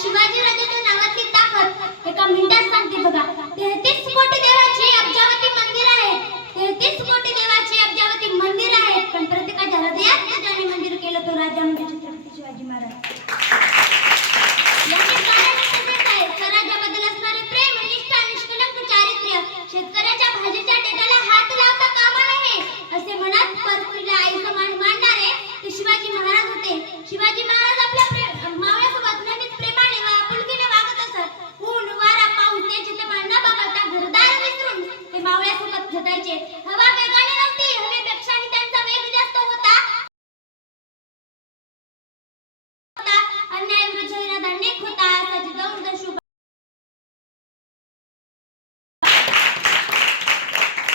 शिवाजी राजाच्या नावातली ताकद एका मिनिटात सांगते बघा. तेहतीस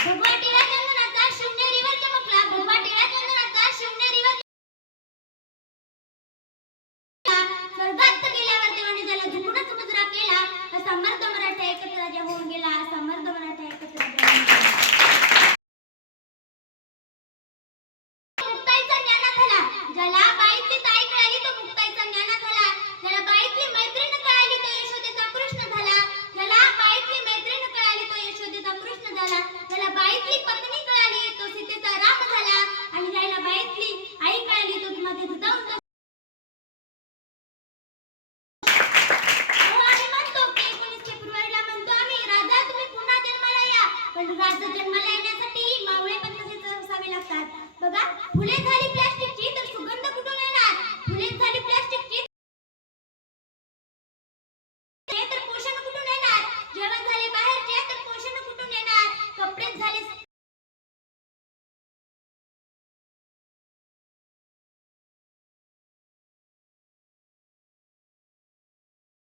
Bye-bye, जन्माला येण्यासाठी मावळे पण असावे लागतात. बघा फुले झाली प्लास्टिकची तर सुगंध कुठून येणार? फुले